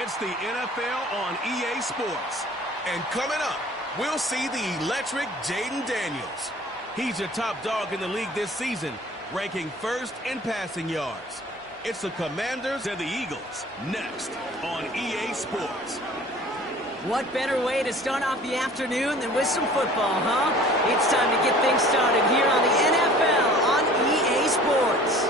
It's the NFL on EA Sports. And coming up, we'll see the electric Jaden Daniels. He's your top dog in the league this season, ranking first in passing yards. It's the Commanders and the Eagles, next on EA Sports. What better way to start off the afternoon than with some football, huh? It's time to get things started here on the NFL on EA Sports.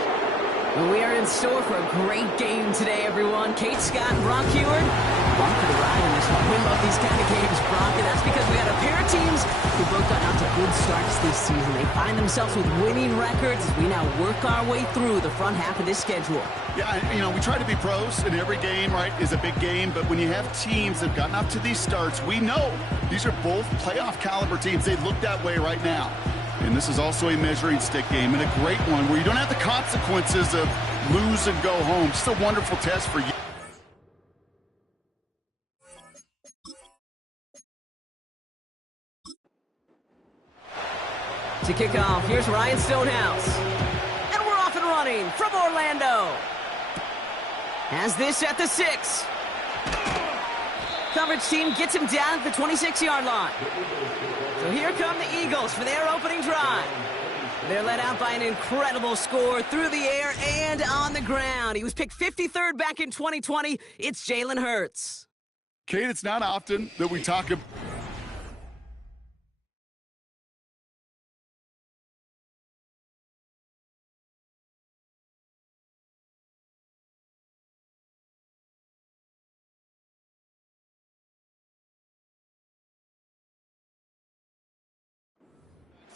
We are in store for a great game today, everyone. Kate Scott and Brock Heward, along for the ride in this one. We love these kind of games, Brock, and that's because we got a pair of teams who both got out to good starts this season. They find themselves with winning records as we now work our way through the front half of this schedule. Yeah, you know, we try to be pros, and every game, right, is a big game. But when you have teams that have gotten up to these starts, we know these are both playoff caliber teams. They look that way right now. And this is also a measuring stick game, and a great one where you don't have the consequences of lose and go home. Just a wonderful test for you. To kick off, here's Ryan Stonehouse. And we're off and running from Orlando. Has this at the 6. Coverage team gets him down at the 26-yard line. So here come the Eagles for their opening drive. They're led out by an incredible score through the air and on the ground. He was picked 53rd back in 2020. It's Jalen Hurts. Kate, it's not often that we talk about...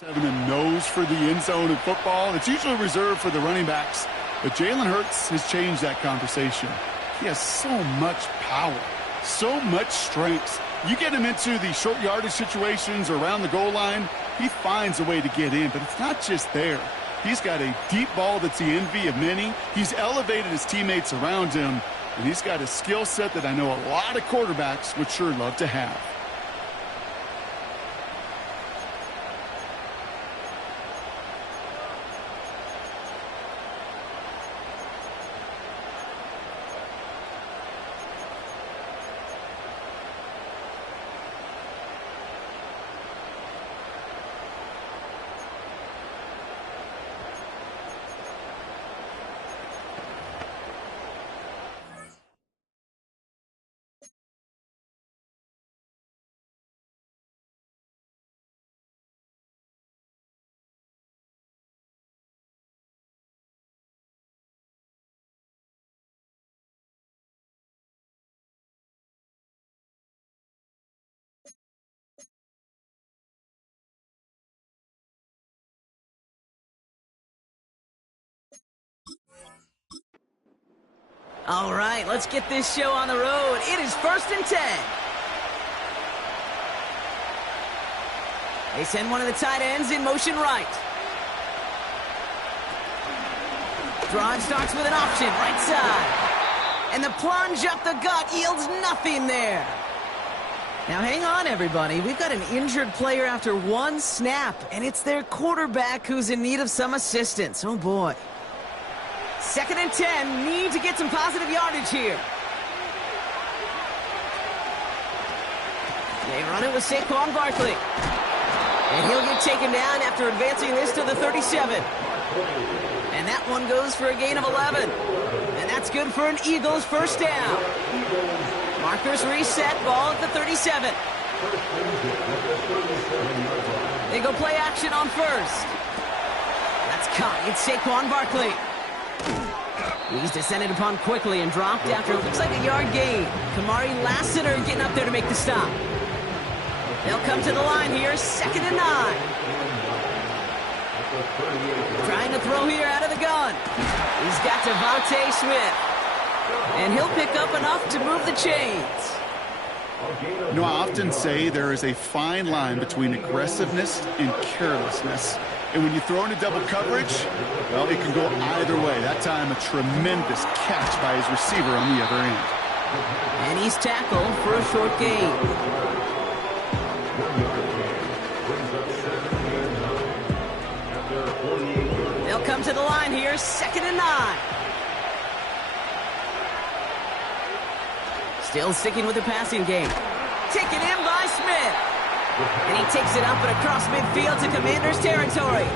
having a nose for the end zone in football. It's usually reserved for the running backs, but Jalen Hurts has changed that conversation. He has so much power, so much strength. You get him into the short yardage situations or around the goal line, he finds a way to get in, but it's not just there. He's got a deep ball that's the envy of many. He's elevated his teammates around him, and he's got a skill set that I know a lot of quarterbacks would sure love to have. All right, let's get this show on the road. It is 1st and 10. They send one of the tight ends in motion right. Drive starts with an option, right side. And the plunge up the gut yields nothing there. Now hang on, everybody. We've got an injured player after one snap, and it's their quarterback who's in need of some assistance. Oh, boy. 2nd and 10, need to get some positive yardage here. They run it with Saquon Barkley. And he'll get taken down after advancing this to the 37. And that one goes for a gain of 11. And that's good for an Eagles first down. Markers reset, ball at the 37. They go play action on first. That's caught. It's Saquon Barkley. He's descended upon quickly and dropped after it looks like a yard gain. Kamari Lassiter getting up there to make the stop. They'll come to the line here, 2nd and 9. Trying to throw here out of the gun. He's got Devontae Smith. And he'll pick up enough to move the chains. You know, I often say there is a fine line between aggressiveness and carelessness. And when you throw into double coverage, well, it can go either way. That time, a tremendous catch by his receiver on the other end. And he's tackled for a short gain. They'll come to the line here, 2nd and 9. Still sticking with the passing game. Taken in by Smith. And he takes it up and across midfield to Commander's territory.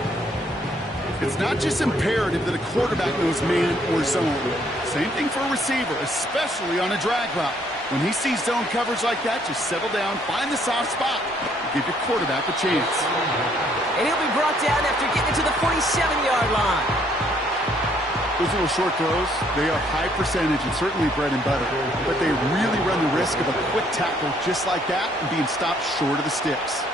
It's not just imperative that a quarterback knows man or zone. Same thing for a receiver, especially on a drag route. When he sees zone coverage like that, just settle down, find the soft spot, and give your quarterback a chance. And he'll be brought down after getting it to the 47-yard line. Those little short throws, they are high percentage and certainly bread and butter. But they really run the risk of a quick tackle just like that and being stopped short of the sticks.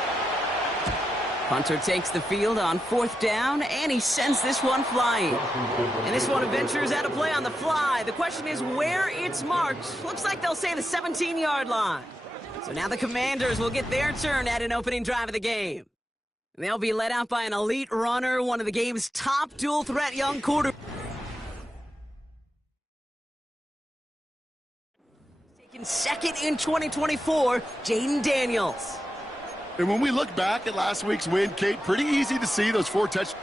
Punter takes the field on 4th down, and he sends this one flying. And this one ventures out of play on the fly. The question is where it's marked. Looks like they'll say the 17-yard line. So now the Commanders will get their turn at an opening drive of the game. They'll be led out by an elite runner, one of the game's top dual-threat young quarterbacks. Taking 2nd in 2024, Jaden Daniels. And when we look back at last week's win, Kate, pretty easy to see those 4 touchdowns.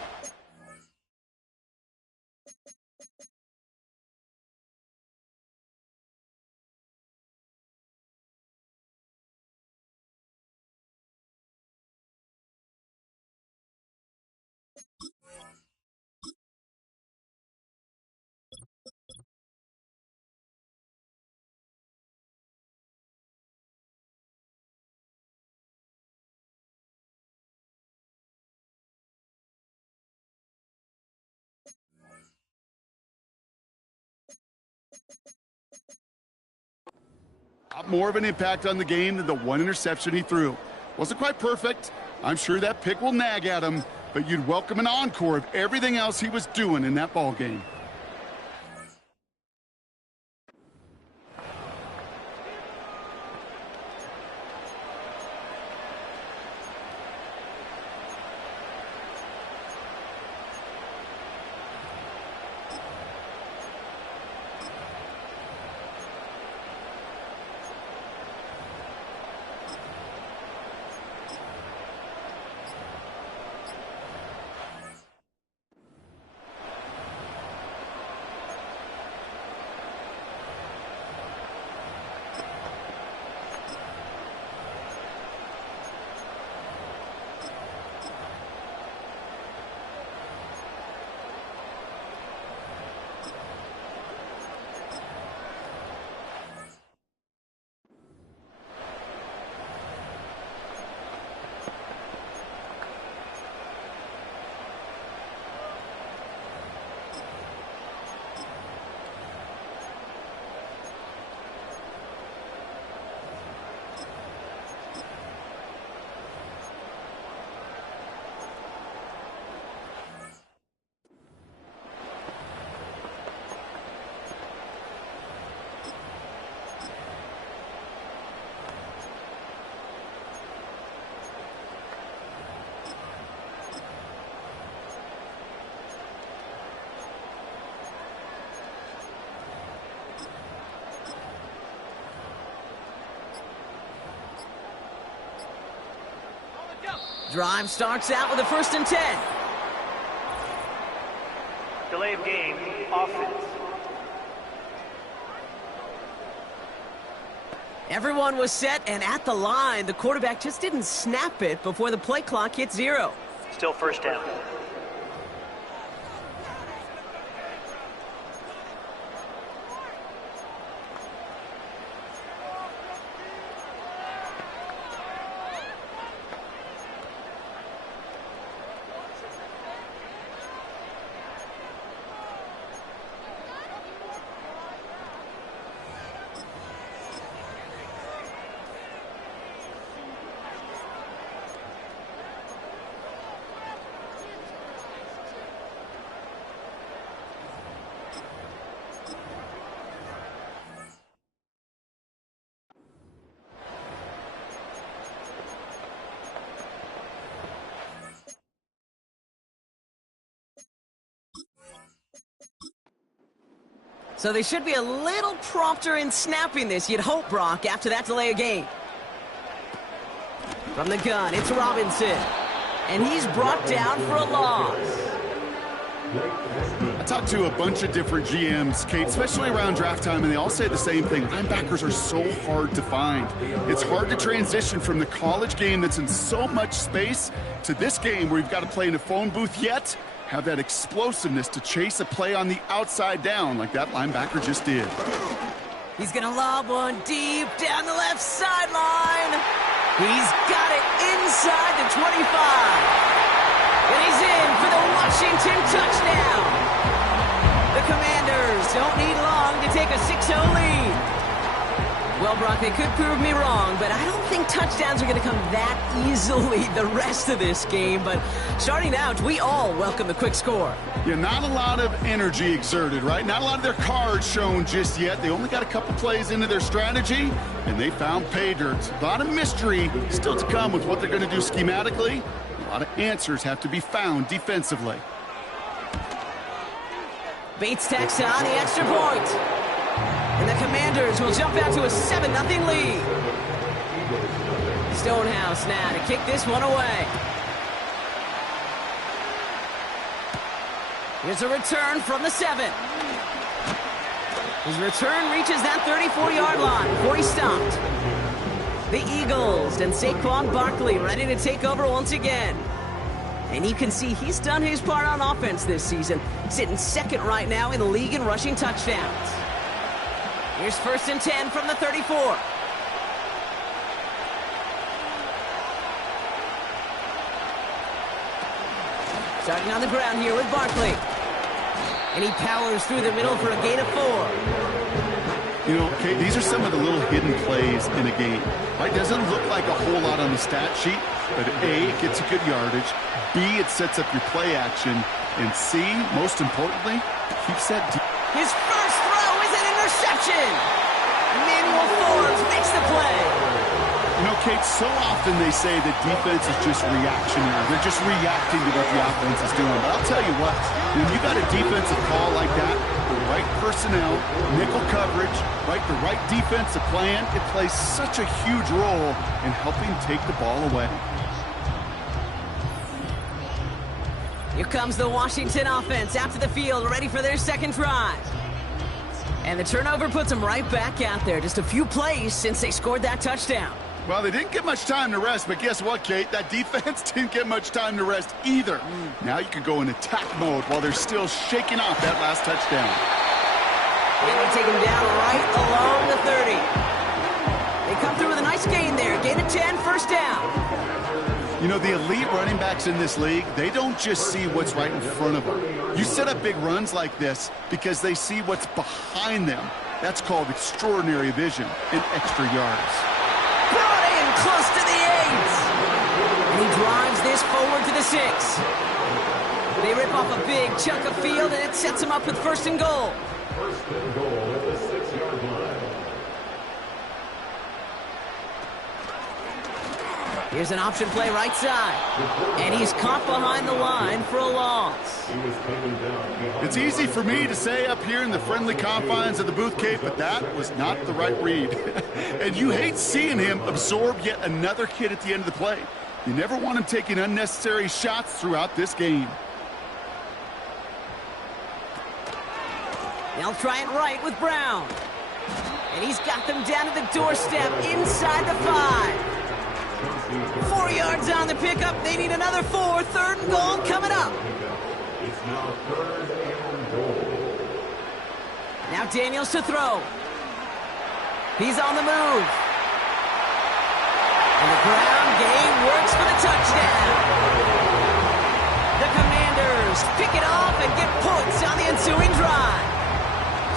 More of an impact on the game than the 1 interception he threw. Wasn't quite perfect. I'm sure that pick will nag at him, but you'd welcome an encore of everything else he was doing in that ball game. Drive starts out with a 1st and 10. Delay of game, offense. Everyone was set and at the line. The quarterback just didn't snap it before the play clock hit 0. Still 1st down. So they should be a little prompter in snapping this, you'd hope, Brock, after that delay of game. From the gun, it's Robinson. And he's brought down for a loss. I talked to a bunch of different GMs, Kate, especially around draft time, and they all say the same thing. Linebackers are so hard to find. It's hard to transition from the college game that's in so much space to this game where you've got to play in a phone booth yet have that explosiveness to chase a play on the outside down like that linebacker just did. He's going to lob one deep down the left sideline. He's got it inside the 25. And he's in for the Washington touchdown. The Commanders don't need long to take a 6-0 lead. Well, Brock, they could prove me wrong, but I don't think touchdowns are going to come that easily the rest of this game. But starting out, we all welcome the quick score. Yeah, not a lot of energy exerted, right? Not a lot of their cards shown just yet. They only got a couple plays into their strategy, and they found pay dirt. A lot of mystery still to come with what they're going to do schematically. A lot of answers have to be found defensively. Bates tacks on the extra point. And the Commanders will jump out to a 7-0 lead. Stonehouse now to kick this one away. Here's a return from the 7. His return reaches that 34-yard line before he's stopped. The Eagles and Saquon Barkley ready to take over once again. And you can see he's done his part on offense this season, sitting second right now in the league in rushing touchdowns. Here's 1st and 10 from the 34. Starting on the ground here with Barkley. And he powers through the middle for a gain of 4. You know, Kate, these are some of the little hidden plays in a game. Right? Doesn't look like a whole lot on the stat sheet, but A, it gets a good yardage. B, it sets up your play action. And C, most importantly, keeps that deep. His first throw is an interception. Emmanuel Forbes makes the play. You know, Kate, so often they say that defense is just reactionary. They're just reacting to what the offense is doing. But I'll tell you what, when you got a defensive call like that, the right personnel, nickel coverage, right, the right defensive plan, it plays such a huge role in helping take the ball away. Here comes the Washington offense after the field, ready for their second drive. And the turnover puts them right back out there. Just a few plays since they scored that touchdown. Well, they didn't get much time to rest, but guess what, Kate? That defense didn't get much time to rest either. Now you can go in attack mode while they're still shaking off that last touchdown. And they take him down right along the 30. They come through with a nice gain there. Gain of 10, 1st down. You know, the elite running backs in this league, they don't just see what's right in front of them. You set up big runs like this because they see what's behind them. That's called extraordinary vision and extra yards. Brought in close to the 8. And he drives this forward to the 6. They rip off a big chunk of field, and it sets him up with 1st and goal. 1st and goal at the 6-yard line. Here's an option play right side. And he's caught behind the line for a loss. It's easy for me to say up here in the friendly confines of the booth, Kate, but that was not the right read. And you hate seeing him absorb yet another hit at the end of the play. You never want him taking unnecessary shots throughout this game. They'll try it right with Brown. And he's got them down to the doorstep inside the 5. 4 yards on the pickup. They need another 4. 3rd and goal coming up. It's now 3rd and goal. Now Daniels to throw. He's on the move. And the ground game works for the touchdown. The Commanders pick it off and get points on the ensuing drive.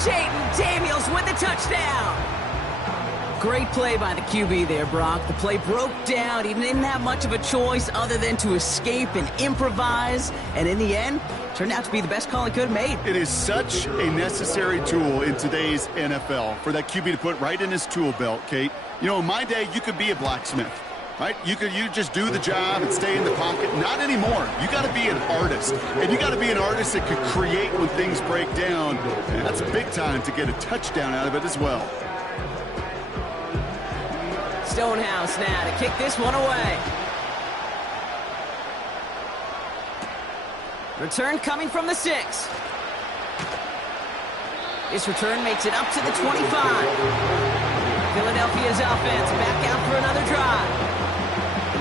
Jaden Daniels with the touchdown. Great play by the QB there, Brock. The play broke down. He didn't have much of a choice other than to escape and improvise. And in the end, turned out to be the best call he could have made. It is such a necessary tool in today's NFL for that QB to put right in his tool belt, Kate. You know, in my day, you could be a blacksmith. Right? You just do the job and stay in the pocket. Not anymore. You got to be an artist. And you got to be an artist that can create when things break down. And that's big time to get a touchdown out of it as well. Stonehouse now to kick this one away. Return coming from the 6. This return makes it up to the 25. Philadelphia's offense back out for another drive.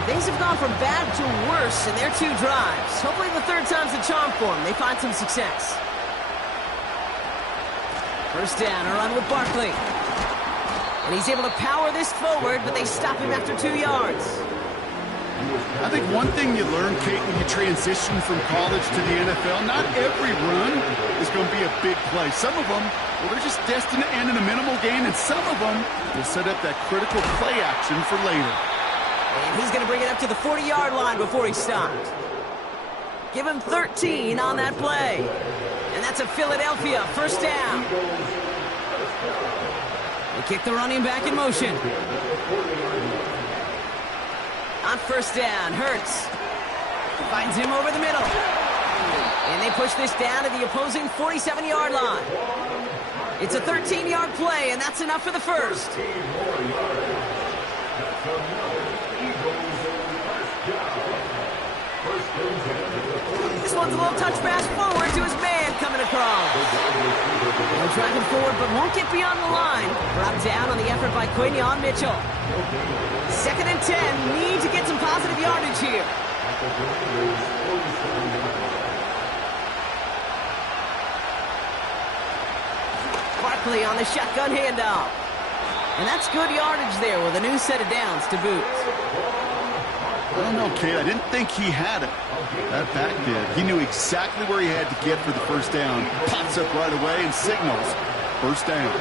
Things have gone from bad to worse in their 2 drives. Hopefully the third time's the charm for them. They find some success. First down, a run with Barkley. And he's able to power this forward, but they stop him after 2 yards. I think one thing you learn, Kate, when you transition from college to the NFL, not every run is going to be a big play. Some of them, well, they're just destined to end in a minimal gain, and some of them will set up that critical play action for later. And he's going to bring it up to the 40-yard line before he stopped. Give him 13 on that play. And that's a Philadelphia first down. They kick the running back in motion. On first down, Hurts finds him over the middle. And they push this down to the opposing 47-yard line. It's a 13-yard play, and that's enough for the first. This one's a little touch pass forward to his man coming across. They're driving forward, but won't get beyond the line. Brought down on the effort by Quinion Mitchell. 2nd and 10. Need to get some positive yardage here. Barkley on the shotgun handoff. And that's good yardage there with a new set of downs to boot. I don't know, Kate. I didn't think he had it. That back did. He knew exactly where he had to get for the first down. Pops up right away and signals first down.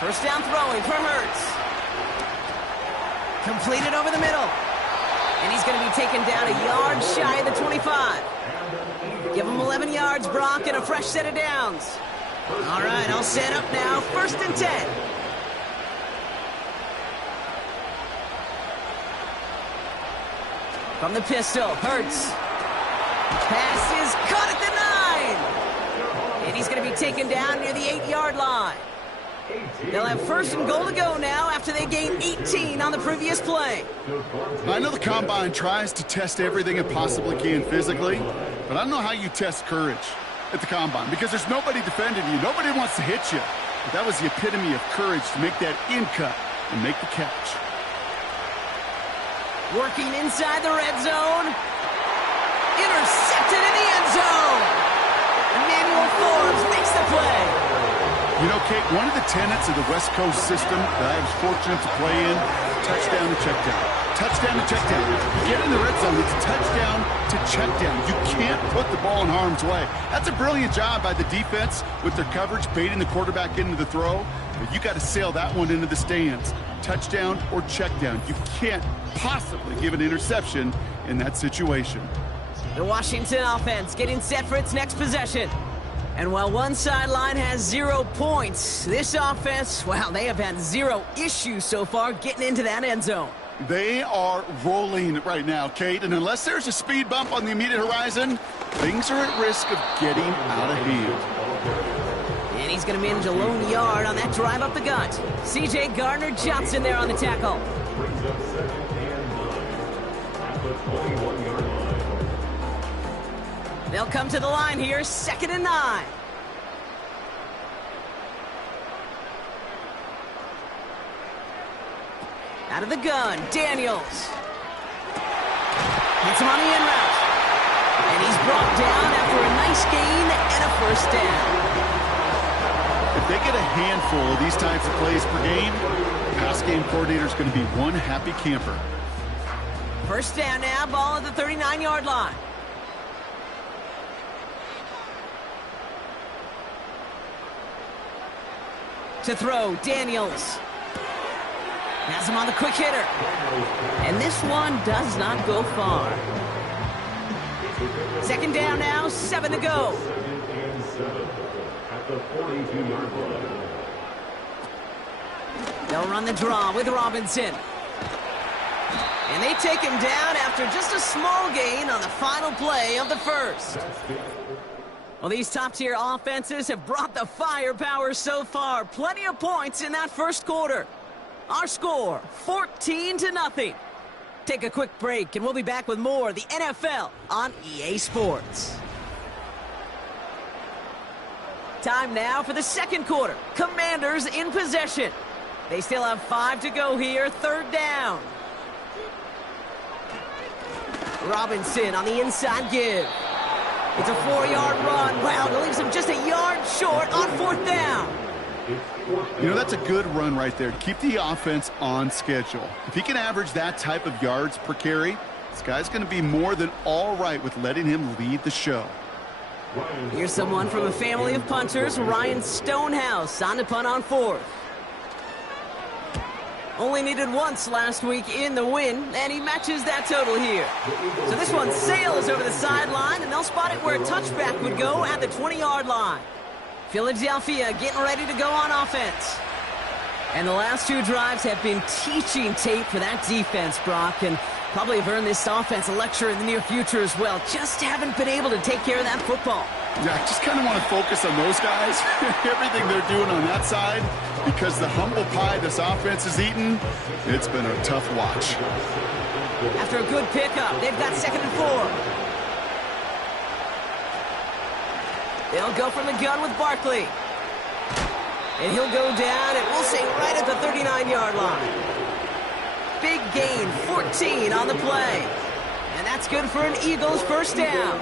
First down throwing for Hurts. Completed over the middle. And he's going to be taken down a yard shy of the 25. Give him 11 yards, Brock, and a fresh set of downs. All right, all set up now. 1st and 10. From the pistol, Hurts. Pass is caught at the 9. And he's going to be taken down near the 8-yard line. They'll have 1st and goal to go now after they gained 18 on the previous play. I know the Combine tries to test everything it possibly can physically, but I don't know how you test courage at the Combine because there's nobody defending you. Nobody wants to hit you. But that was the epitome of courage to make that in cut and make the catch. Working inside the red zone. Intercepted in the end zone. Emmanuel Forbes makes the play. You know, Kate, one of the tenets of the West Coast system that I was fortunate to play in, touchdown to check down. Touchdown to check down. You get in the red zone, it's touchdown to check down. You can't put the ball in harm's way. That's a brilliant job by the defense with their coverage, baiting the quarterback into the throw. But you got to sail that one into the stands. Touchdown or check down. You can't possibly give an interception in that situation. The Washington offense getting set for its next possession. And while one sideline has 0 points, this offense, well, they have had 0 issues so far getting into that end zone. They are rolling right now, Kate, and unless there's a speed bump on the immediate horizon, things are at risk of getting out of hand. And he's going to manage a lone yard on that drive up the gut. C.J. Gardner-Johnson there on the tackle. They'll come to the line here, 2nd and 9. Out of the gun, Daniels. Hits him on the in route. And he's brought down after a nice gain and a first down. If they get a handful of these types of plays per game, the pass game coordinator is going to be one happy camper. First down now, ball at the 39-yard line. To throw, Daniels. Has him on the quick hitter. And this one does not go far. 2nd down now, 7 to go. 7 at the 42-yard line. They'll run the draw with Robinson. And they take him down after just a small gain on the final play of the first. Well, these top-tier offenses have brought the firepower so far. Plenty of points in that first quarter. Our score, 14-0. Take a quick break, and we'll be back with more of the NFL on EA Sports. Time now for the second quarter. Commanders in possession. They still have 5 to go here, third down. Robinson on the inside give. It's a 4-yard run. Wow, it leaves him just a yard short on fourth down. You know, that's a good run right there to keep the offense on schedule. If he can average that type of yards per carry, this guy's going to be more than all right with letting him lead the show. Here's someone from a family of punters, Ryan Stonehouse, on to punt on fourth. Only needed once last week in the win, and he matches that total here. So this one sails over the sideline, and they'll spot it where a touchback would go at the 20-yard line. Philadelphia getting ready to go on offense. And the last 2 drives have been teaching tape for that defense, Brock, and probably have earned this offense a lecture in the near future as well. Just haven't been able to take care of that football. Yeah, I just kind of want to focus on those guys, everything they're doing on that side, because the humble pie this offense is eating, it's been a tough watch. After a good pickup, they've got 2nd and 4. They'll go from the gun with Barkley. And he'll go down, and we'll say right at the 39-yard line. Big gain, 14 on the play. And that's good for an Eagles first down.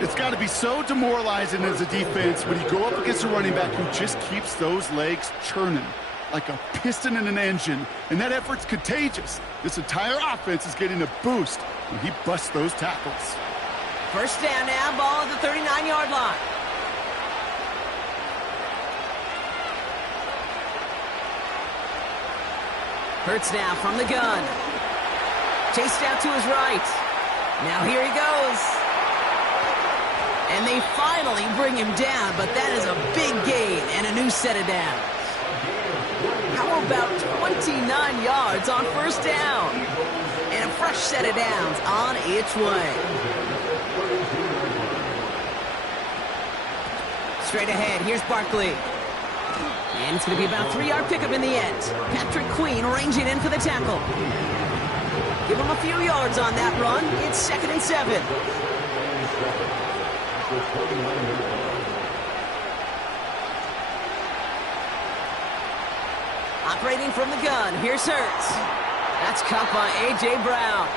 It's got to be so demoralizing as a defense when you go up against a running back who just keeps those legs churning like a piston in an engine, and that effort's contagious. This entire offense is getting a boost when he busts those tackles. First down now, ball at the 39-yard line. Hurts now from the gun. Chased out to his right. Now here he goes. And they finally bring him down, but that is a big gain and a new set of downs. How about 29 yards on first down? And a fresh set of downs on its way. Straight ahead, here's Barkley. And it's going to be about a 3-yard pickup in the end. Patrick Queen ranging in for the tackle. Give him a few yards on that run. It's 2nd and 7. Operating from the gun, here's Hurts. That's caught by A.J. Brown.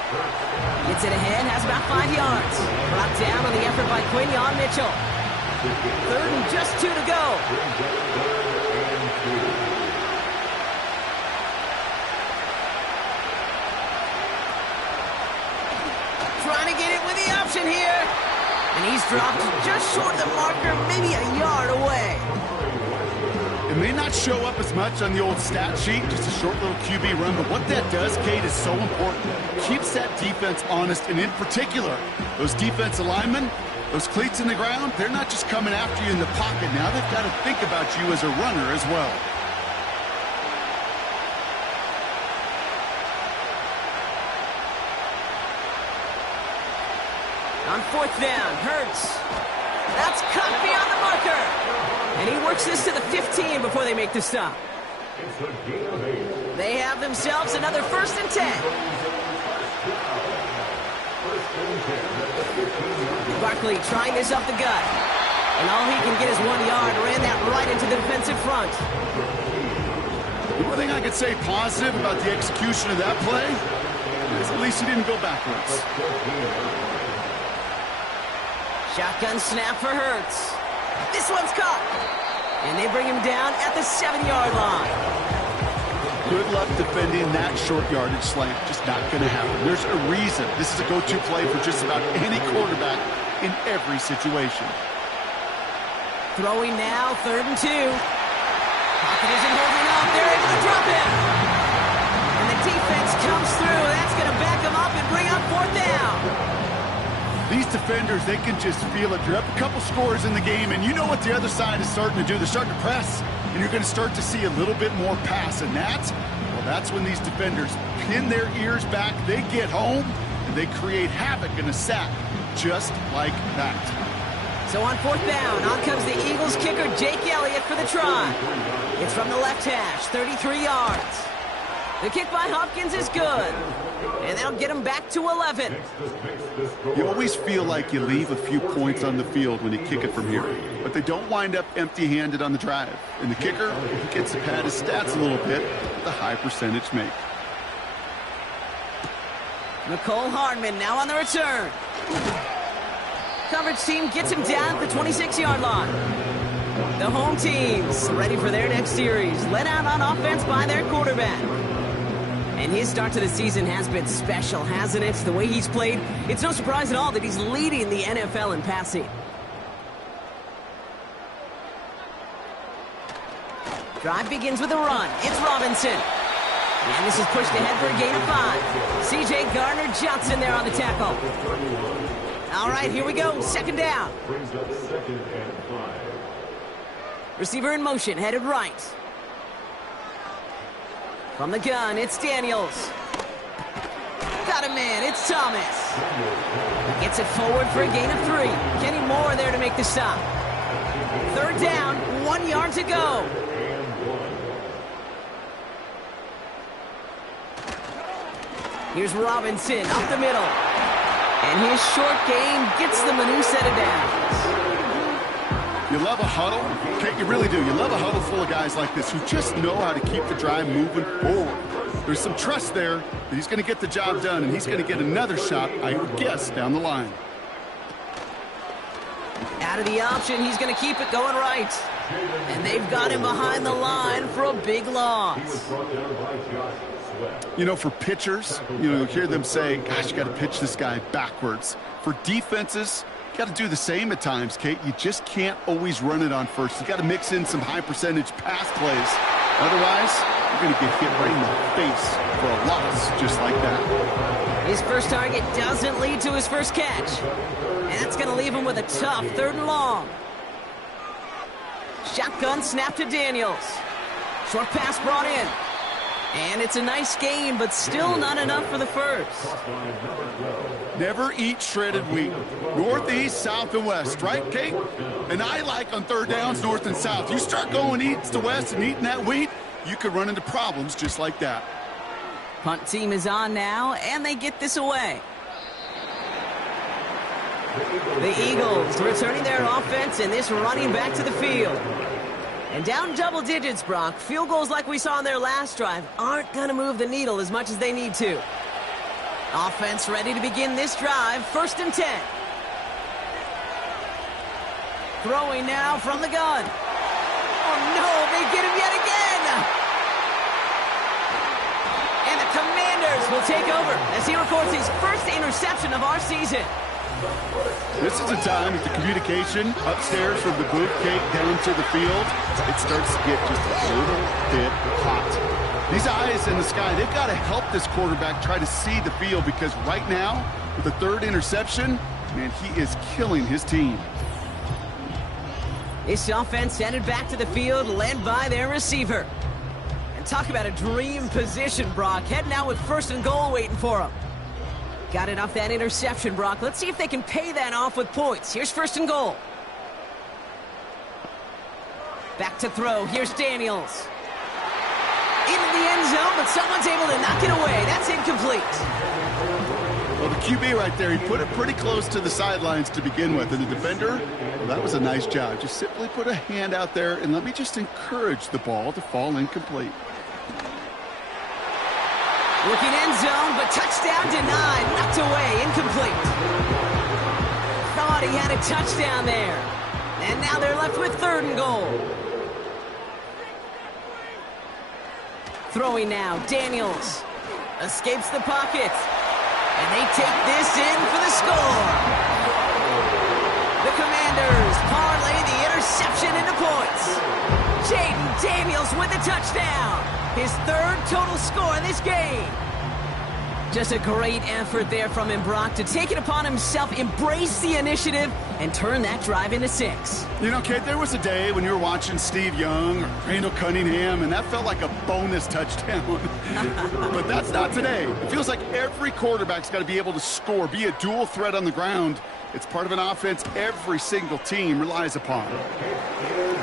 Gets it ahead, has about 5 yards. Brought down on the effort by Quinion Mitchell. 3rd and just 2 to go. Trying to get it with the option here. And he's dropped just short of the marker, maybe a yard away. It may not show up as much on the old stat sheet, just a short little QB run, but what that does, Kate, is so important. Keeps that defense honest, and in particular, those defensive linemen, those cleats in the ground, they're not just coming after you in the pocket now. They've got to think about you as a runner as well. On fourth down, Hurts. That's cut beyond the marker. And he works this to the 15 before they make the stop. They have themselves another 1st and 10. Barkley trying this up the gut. And all he can get is 1 yard. Ran that right into the defensive front. The one thing I could say positive about the execution of that play is at least he didn't go backwards. Shotgun snap for Hurts. This one's caught. And they bring him down at the 7-yard line. Good luck defending that short yardage slant. Just not going to happen. There's a reason this is a go-to play for just about any quarterback in every situation. Throwing now, 3rd and 2. Pocket isn't holding up. They're able to drop him. And the defense comes through. That's going to back him up and bring up 4th down. these defenders, they can just feel it. You're up a couple scores in the game, and you know what the other side is starting to do. They're starting to press, and you're going to start to see a little bit more pass. And that's when these defenders pin their ears back. They get home, and they create havoc in a sack, just like that. So on fourth down, on comes the Eagles kicker, Jake Elliott, for the try. It's from the left hash, 33 yards. The kick by Hopkins is good, and they'll get him back to 11. You always feel like you leave a few points on the field when you kick it from here, but they don't wind up empty-handed on the drive. And the kicker, he gets to pad his stats a little bit with a high percentage make. Nicole Hardman now on the return. Coverage team gets him down at the 26-yard line. The home team's ready for their next series, led out on offense by their quarterback. And his start to the season has been special, hasn't it? The way he's played, it's no surprise at all that he's leading the NFL in passing. Drive begins with a run. It's Robinson. And this is pushed ahead for a gain of 5. C.J. Gardner-Johnson there on the tackle. All right, here we go. Second down. Receiver in motion, headed right. From the gun, it's Daniels. Got a man, it's Thomas. Gets it forward for a gain of 3. Kenny Moore there to make the stop. Third down, 1 yard to go. Here's Robinson up the middle. And his short game gets them a new set of downs. You love a huddle? Okay, you really do. You love a huddle full of guys like this who just know how to keep the drive moving forward. There's some trust there that he's going to get the job done, and he's going to get another shot, I would guess, down the line. Out of the option, he's going to keep it going right. And they've got him behind the line for a big loss. You know, for pitchers, you hear them say, gosh, you got to pitch this guy backwards. For defenses, you got to do the same at times, Kate. You just can't always run it on first. You got to mix in some high percentage pass plays. Otherwise, you're going to get hit right in the face for a loss just like that. His first target doesn't lead to his first catch. And that's going to leave him with a tough 3rd and long. Shotgun snap to Daniels. Short pass brought in. And it's a nice gain, but still not enough for the first. Never eat shredded wheat. Northeast, south, and west, right, Kate? And I like on third downs, north and south. You start going east to west and eating that wheat, you could run into problems just like that. Punt team is on now, and they get this away. The Eagles returning their offense and this running back to the field. And down double digits, Brock. Field goals like we saw on their last drive aren't going to move the needle as much as they need to. Offense ready to begin this drive. 1st and 10. Throwing now from the gun. Oh, no, they get him yet again. And the Commanders will take over as he records his first interception of our season. This is a time that the communication upstairs from the booth gate down to the field, it starts to get just a little bit hot. These eyes in the sky, they've got to help this quarterback try to see the field, because right now, with the 3rd interception, man, he is killing his team. This offense headed back to the field, led by their receiver. And talk about a dream position, Brock. Heading out with 1st and goal waiting for him. Got it off that interception, Brock. Let's see if they can pay that off with points. Here's 1st and goal. Back to throw. Here's Daniels. Into the end zone, but someone's able to knock it away. That's incomplete. Well, the QB right there, he put it pretty close to the sidelines to begin with. And the defender, well, that was a nice job. Just simply put a hand out there and let me just encourage the ball to fall incomplete. Looking end zone, but touchdown denied. Knocked away, incomplete. Thought he had a touchdown there. And now they're left with 3rd and goal. Throwing now, Daniels. Escapes the pocket. And they take this in for the score. The Commanders parlay the interception into points. Jaden Daniels with the touchdown. His 3rd total score in this game. Just a great effort there from him, Brock, to take it upon himself, embrace the initiative, and turn that drive into 6. You know, Kate, there was a day when you were watching Steve Young or Randall Cunningham, and that felt like a bonus touchdown. But that's not today. It feels like every quarterback's got to be able to score, be a dual threat on the ground. It's part of an offense every single team relies upon.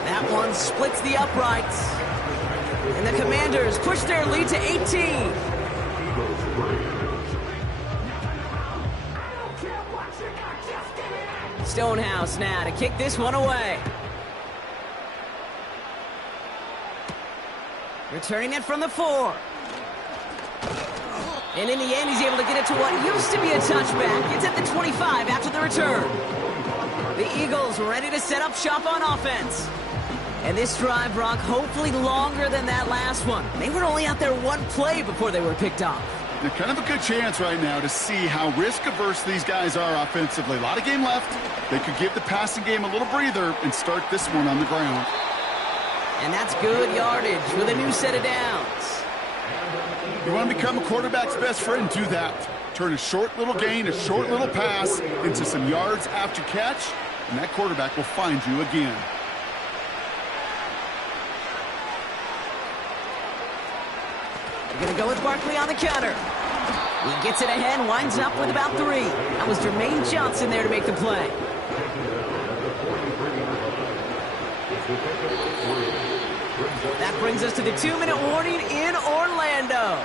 That one splits the uprights. And the Commanders push their lead to 18. Stonehouse now to kick this one away. Returning it from the 4. And in the end, he's able to get it to what used to be a touchback. It's at the 25 after the return. The Eagles ready to set up shop on offense. And this drive, Brock, hopefully longer than that last one. They were only out there one play before they were picked off. They're kind of a good chance right now to see how risk-averse these guys are offensively. A lot of game left. They could give the passing game a little breather and start this one on the ground. And that's good yardage with a new set of downs. You want to become a quarterback's best friend, do that. Turn a short little gain, a short little pass into some yards after catch, and that quarterback will find you again. We're going to go with Barkley on the counter. He gets it ahead, winds up with about 3. That was Jermaine Johnson there to make the play. That brings us to the 2-minute warning in Orlando.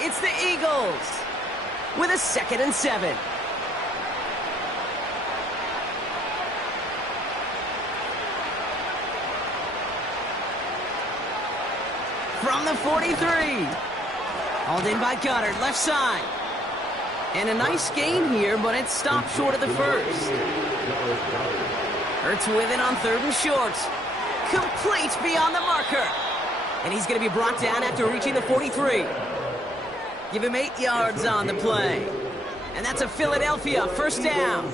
It's the Eagles with a 2nd and 7. From the 43. Hauled in by Goddard, left side. And a nice gain here, but it's stopped short of the first. Hurts with it on 3rd and short. Complete beyond the marker. And he's going to be brought down after reaching the 43. Give him 8 yards on the play. And that's a Philadelphia 1st down.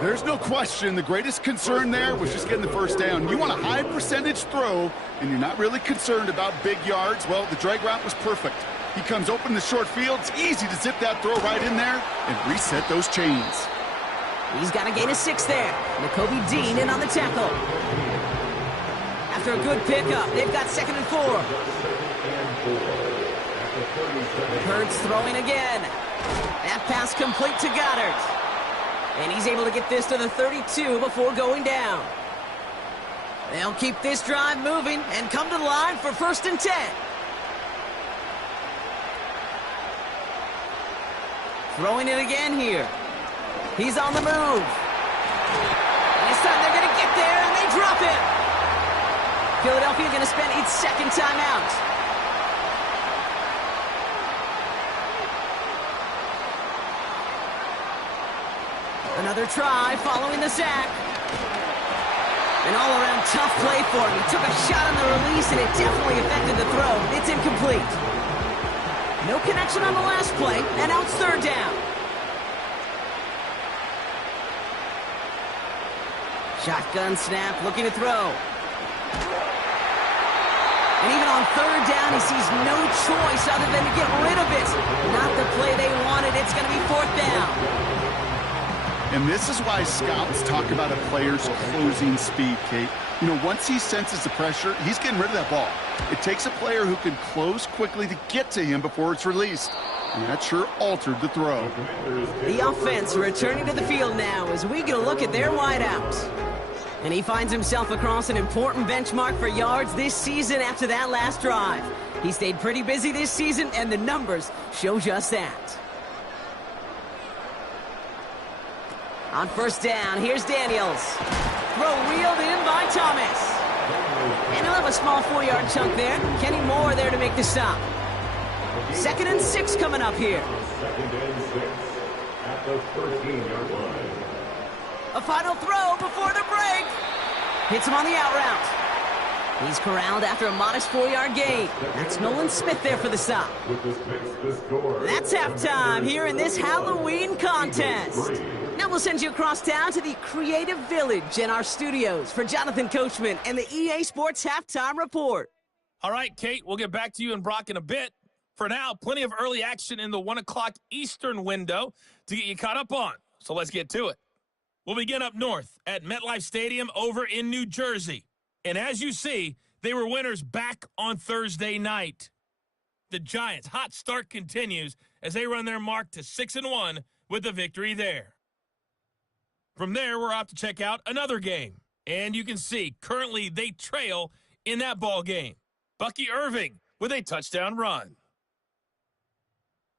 There's no question the greatest concern there was just getting the 1st down. You want a high percentage throw, and you're not really concerned about big yards. Well, the drag route was perfect. He comes open in the short field. It's easy to zip that throw right in there and reset those chains. He's got a gain of 6 there. Nakobe Dean in on the tackle. After a good pickup, they've got 2nd and 4. Hurts throwing again. That pass complete to Goddard. And he's able to get this to the 32 before going down. They'll keep this drive moving and come to the line for 1st and 10. Throwing it again here. He's on the move. This time they're going to get there, and they drop it. Philadelphia going to spend its 2nd timeout. Another try following the sack. An all-around tough play for him. He took a shot on the release, and it definitely affected the throw. It's incomplete. No connection on the last play, and now it's 3rd down. Shotgun snap, looking to throw. And even on 3rd down, he sees no choice other than to get rid of it. Not the play they wanted. It's going to be 4th down. And this is why scouts talk about a player's closing speed, Kate. You know, once he senses the pressure, he's getting rid of that ball. It takes a player who can close quickly to get to him before it's released. And that sure altered the throw. The offense returning to the field now as we get a look at their wideouts. And he finds himself across an important benchmark for yards this season after that last drive. He stayed pretty busy this season, and the numbers show just that. On 1st down, here's Daniels. Throw reeled in by Thomas. And he'll have a small 4-yard chunk there. Kenny Moore there to make the stop. 2nd and 6 coming up here. 2nd and 6 at the 13-yard line. A final throw before the break. Hits him on the out route. He's corralled after a modest 4-yard gain. That's Nolan Smith there for the stop. That's halftime here in this Halloween contest. Now we'll send you across town to the Creative Village in our studios for Jonathan Coachman and the EA Sports Halftime Report. All right, Kate, we'll get back to you and Brock in a bit. For now, plenty of early action in the 1 o'clock Eastern window to get you caught up on. So let's get to it. We'll begin up north at MetLife Stadium over in New Jersey. And as you see, they were winners back on Thursday night. The Giants' hot start continues as they run their mark to 6-1 with the victory there. From there, we're off to check out another game. And you can see, currently they trail in that ball game. Bucky Irving with a touchdown run.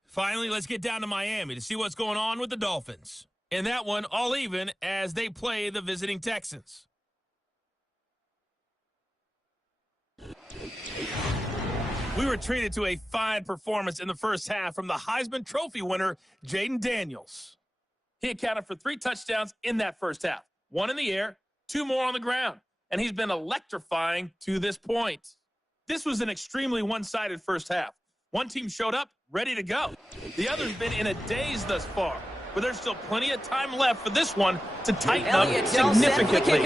Finally, let's get down to Miami to see what's going on with the Dolphins. In that one, all even as they play the visiting Texans. We were treated to a fine performance in the first half from the Heisman Trophy winner, Jaden Daniels. He accounted for 3 touchdowns in that first half. 1 in the air, 2 more on the ground. And he's been electrifying to this point. This was an extremely one-sided first half. One team showed up, ready to go. The other's been in a daze thus far, but there's still plenty of time left for this one to tighten up significantly.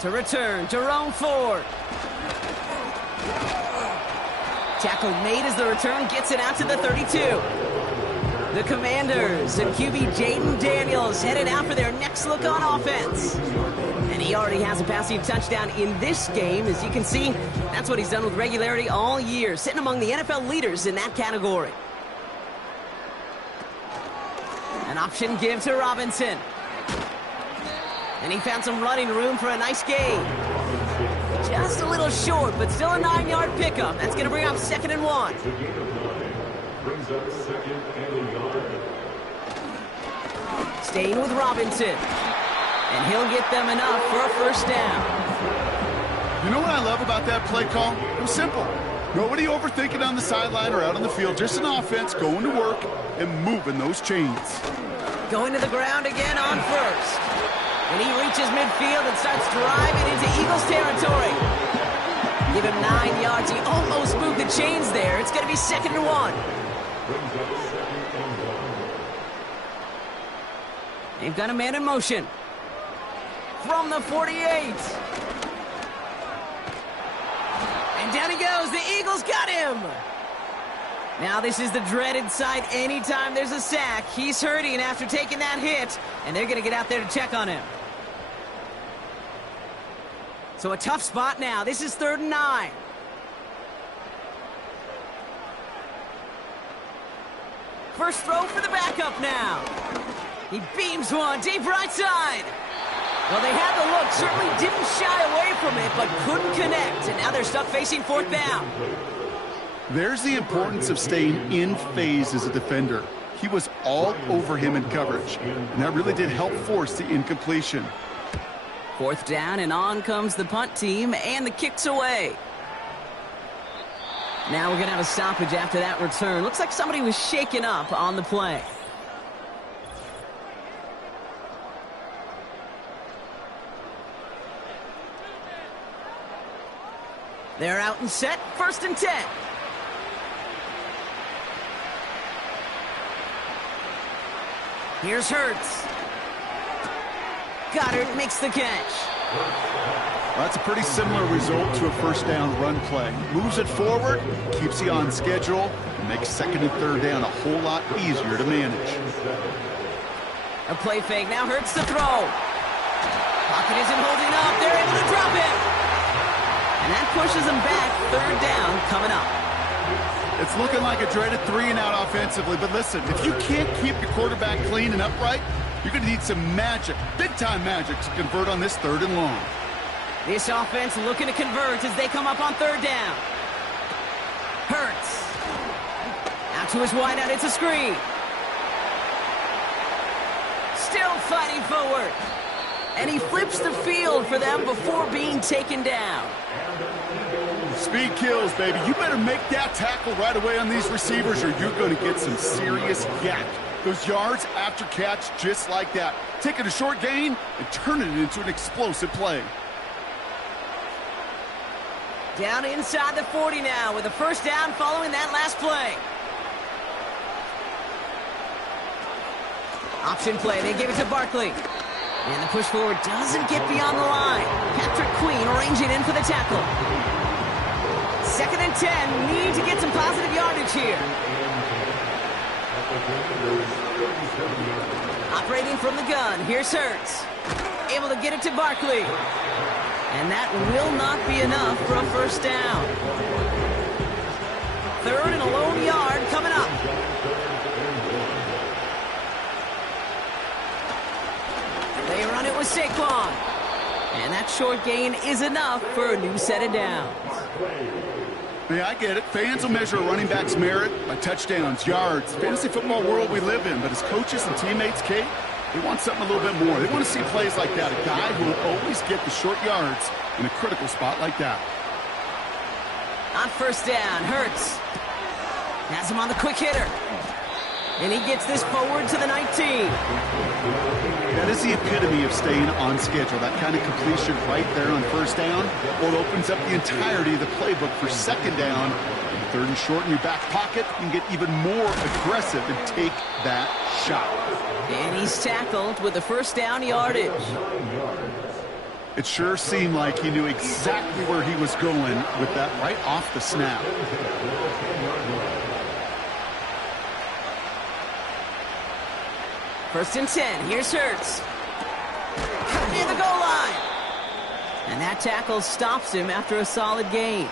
To return, Jerome Ford. Tackle made as the return gets it out to the 32. The Commanders and QB Jaden Daniels headed out for their next look on offense. And he already has a passing touchdown in this game. As you can see, that's what he's done with regularity all year, sitting among the NFL leaders in that category. An option give to Robinson. And he found some running room for a nice gain. Just a little short, but still a 9-yard pickup. That's going to bring up 2nd and 1. Brings up 2nd and a yard. Staying with Robinson. And he'll get them enough for a first down. You know what I love about that play call? It was simple. Nobody overthinking on the sideline or out on the field. Just an offense going to work and moving those chains. Going to the ground again on first. And he reaches midfield and starts driving into Eagles territory. Give him 9 yards. He almost moved the chains there. It's going to be 2nd and 1. They've got a man in motion. From the 48. And down he goes. The Eagles got him. Now this is the dreaded sight anytime there's a sack. He's hurting after taking that hit, and they're going to get out there to check on him. So a tough spot now. This is 3rd and 9. First throw for the backup now. He beams one deep right side. Well, they had the look, certainly didn't shy away from it, but couldn't connect, and now they're stuck facing 4th down. There's the importance of staying in phase as a defender. He was all over him in coverage, and that really did help force the incompletion. 4th down, and on comes the punt team, and the kick's away. Now we're going to have a stoppage after that return. Looks like somebody was shaken up on the play. They're out and set, 1st and 10. Here's Hurts. Goddard makes the catch. That's a pretty similar result to a first down run play. Moves it forward, keeps you on schedule, and makes 2nd and 3rd down a whole lot easier to manage. A play fake, now Hurts to throw. Pocket isn't holding up, they're able to drop it. And that pushes them back, 3rd down coming up. It's looking like a dreaded 3-and-out offensively, but listen, if you can't keep your quarterback clean and upright, you're going to need some magic, big-time magic, to convert on this 3rd and long. This offense looking to convert as they come up on 3rd down. Hurts. Out to his wideout, it's a screen. Still fighting forward. And he flips the field for them before being taken down. Speed kills, baby. You better make that tackle right away on these receivers or you're going to get some serious yak. Those yards after catch just like that. Taking a short gain and turning it into an explosive play. Down inside the 40 now with a first down following that last play. Option play. They give it to Barkley. And the push forward doesn't get beyond the line. Patrick Queen arranging in for the tackle. 2nd and 10. Need to get some positive yardage here. Operating from the gun. Here's Hurts. Able to get it to Barkley. And that will not be enough for a first down. 3rd and a lone yard coming up. They run it with Saquon. And that short gain is enough for a new set of downs. Yeah, I get it. Fans will measure a running back's merit by touchdowns, yards, fantasy football world we live in. But as coaches and teammates, Kate, they want something a little bit more. They want to see plays like that. A guy who will always get the short yards in a critical spot like that. On first down, Hurts has him on the quick hitter. And he gets this forward to the 19. That is the epitome of staying on schedule. That kind of completion right there on first down. Well, it opens up the entirety of the playbook for second down. 3rd and short in your back pocket. You can get even more aggressive and take that shot. And he's tackled with the first down yardage. It sure seemed like he knew exactly where he was going with that right off the snap. First and 10. Here's Hurts. Near the goal line. And that tackle stops him after a solid gain.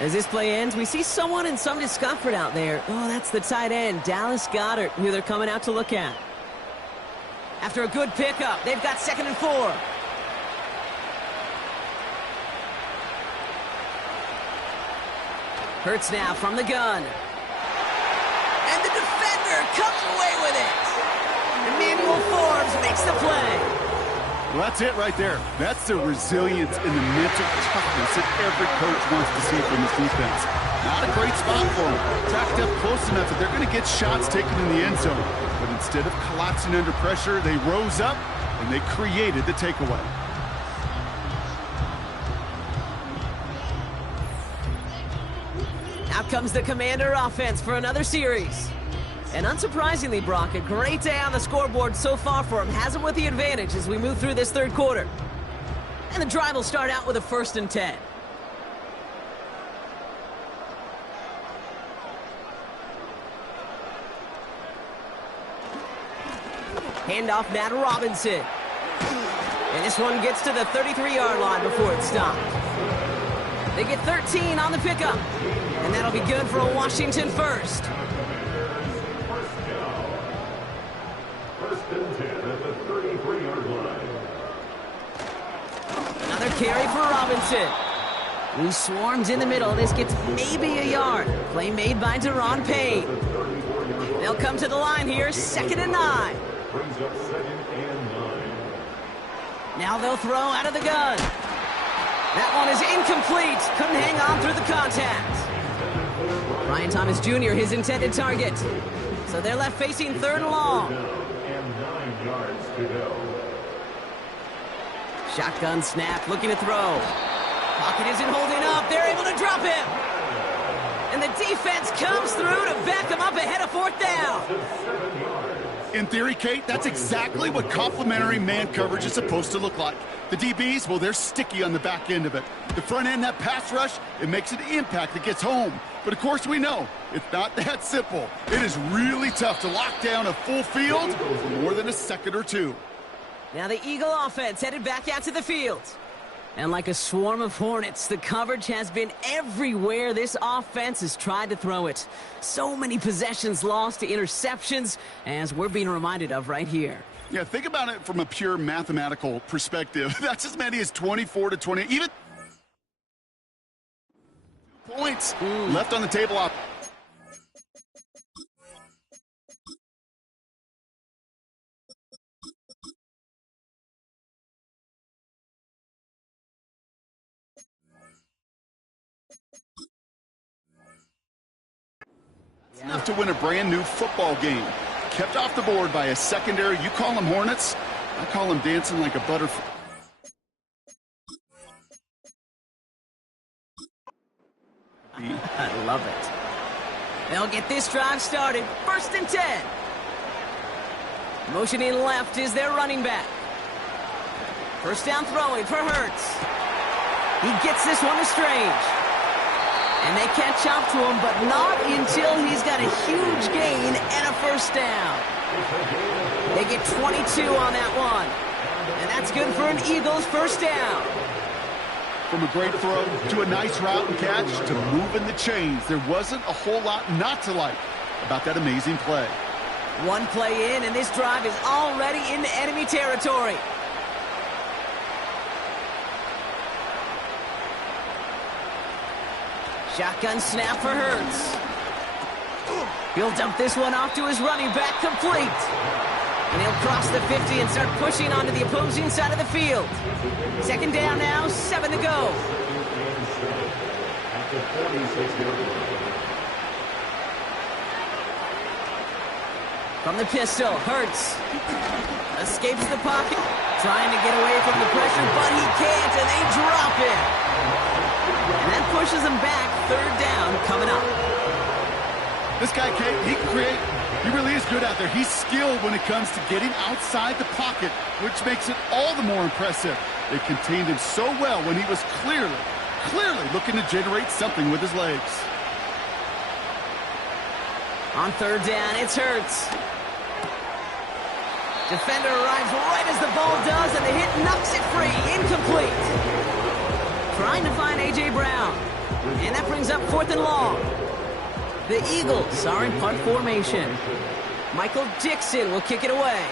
As this play ends, we see someone in some discomfort out there. Oh, that's the tight end, Dallas Goedert, who they're coming out to look at. After a good pickup, they've got 2nd and 4. Hurts now from the gun. And the defender comes away with it. Emmanuel Forbes makes the play. Well, that's it right there. That's the resilience and the mental toughness that every coach wants to see from this defense. Not a great spot for them. Tacked up close enough that they're going to get shots taken in the end zone. But instead of collapsing under pressure, they rose up and they created the takeaway. Out comes the Commander offense for another series. And unsurprisingly, Brock, a great day on the scoreboard so far for him. Has him with the advantage as we move through this 3rd quarter. And the drive will start out with a 1st and 10. Handoff now to Robinson. And this one gets to the 33-yard line before it's stopped. They get 13 on the pickup. And that'll be good for a Washington first. First and 10 at the 33-yard line. Another carry for Robinson, who swarms in the middle. This gets maybe a yard. Play made by Deron Payne. They'll come to the line here, 2nd and 9. Brings up 2nd and 9. Now they'll throw out of the gun. That one is incomplete. Couldn't hang on through the contact. Brian Thomas Jr., his intended target. So they're left facing 3rd and long. And 9 yards to go. Shotgun snap, looking to throw. Pocket isn't holding up. They're able to drop him. And the defense comes through to back him up ahead of 4th down. In theory, Kate, that's exactly what complementary man coverage is supposed to look like. The DBs, well, they're sticky on the back end of it. The front end, that pass rush, it makes an impact that gets home. But of course we know, it's not that simple. It is really tough to lock down a full field for more than a second or two. Now the Eagle offense headed back out to the field. And like a swarm of hornets, the coverage has been everywhere this offense has tried to throw it. So many possessions lost to interceptions, as we're being reminded of right here. Yeah, think about it from a pure mathematical perspective. That's as many as 24 to 20, even points left on the table. Enough to win a brand new football game. Kept off the board by a secondary. You call them Hornets, I call them dancing like a butterfly. I love it. They'll get this drive started. 1st and 10. Motioning left is their running back. First down throwing for Hurts. He gets this one to Strange. And they catch up to him, but not until he's got a huge gain and a first down. They get 22 on that one. And that's good for an Eagles first down. From a great throw to a nice route and catch to moving the chains, there wasn't a whole lot not to like about that amazing play. One play in, and this drive is already into enemy territory. Shotgun snap for Hurts. He'll dump this one off to his running back, complete. And he'll cross the 50 and start pushing onto the opposing side of the field. Second down now, 7 to go. From the pistol, Hurts escapes the pocket, trying to get away from the pressure, but he can't, and they drop it. And that pushes him back, third down coming up. This guy, Kate, he can create. He really is good out there. He's skilled when it comes to getting outside the pocket, which makes it all the more impressive. They contained him so well when he was clearly looking to generate something with his legs. On third down, it's Hurts. Defender arrives right as the ball does, and the hit knocks it free. Incomplete. Trying to find A.J. Brown. And that brings up 4th and long. The Eagles are in punt formation. Michael Dixon will kick it away.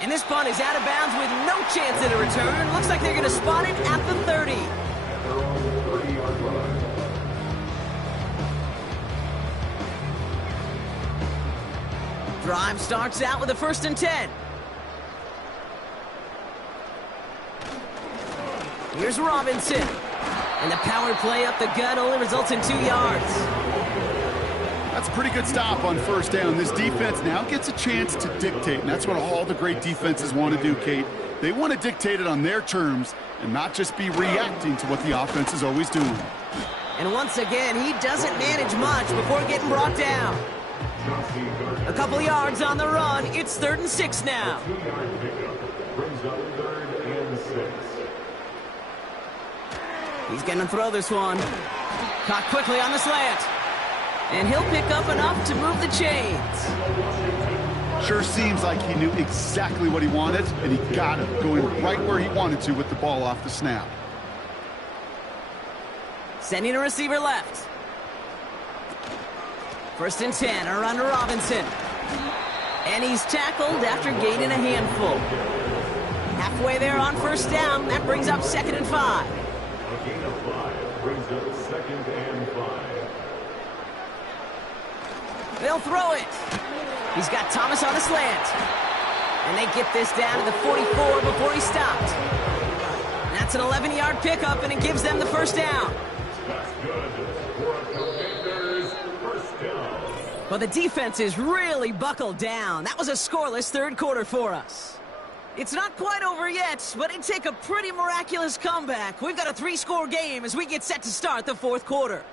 And this punt is out of bounds with no chance at a return. Looks like they're going to spot it at the 30. Drive starts out with a 1st and 10. Here's Robinson. And the power play up the gut only results in 2 yards. That's a pretty good stop on first down. This defense now gets a chance to dictate, and that's what all the great defenses want to do, Kate. They want to dictate it on their terms and not just be reacting to what the offense is always doing. And once again, he doesn't manage much before getting brought down. A couple yards on the run. It's 3rd and 6 now. He's going to throw this one. Caught quickly on the slant. And he'll pick up enough to move the chains. Sure seems like he knew exactly what he wanted, and he got it, going right where he wanted to with the ball off the snap. Sending a receiver left. 1st and 10, a run to Robinson. And he's tackled after gaining a handful. Halfway there on first down, that brings up 2nd and 5. A gain of 5 brings up 2nd and 5. They'll throw it. He's got Thomas on a slant. And they get this down to the 44 before he stopped. That's an 11-yard pickup, and it gives them the first down. That's good for a Commanders first down. Well, the defense is really buckled down. That was a scoreless third quarter for us. It's not quite over yet, but it'd take a pretty miraculous comeback. We've got a 3-score game as we get set to start the 4th quarter.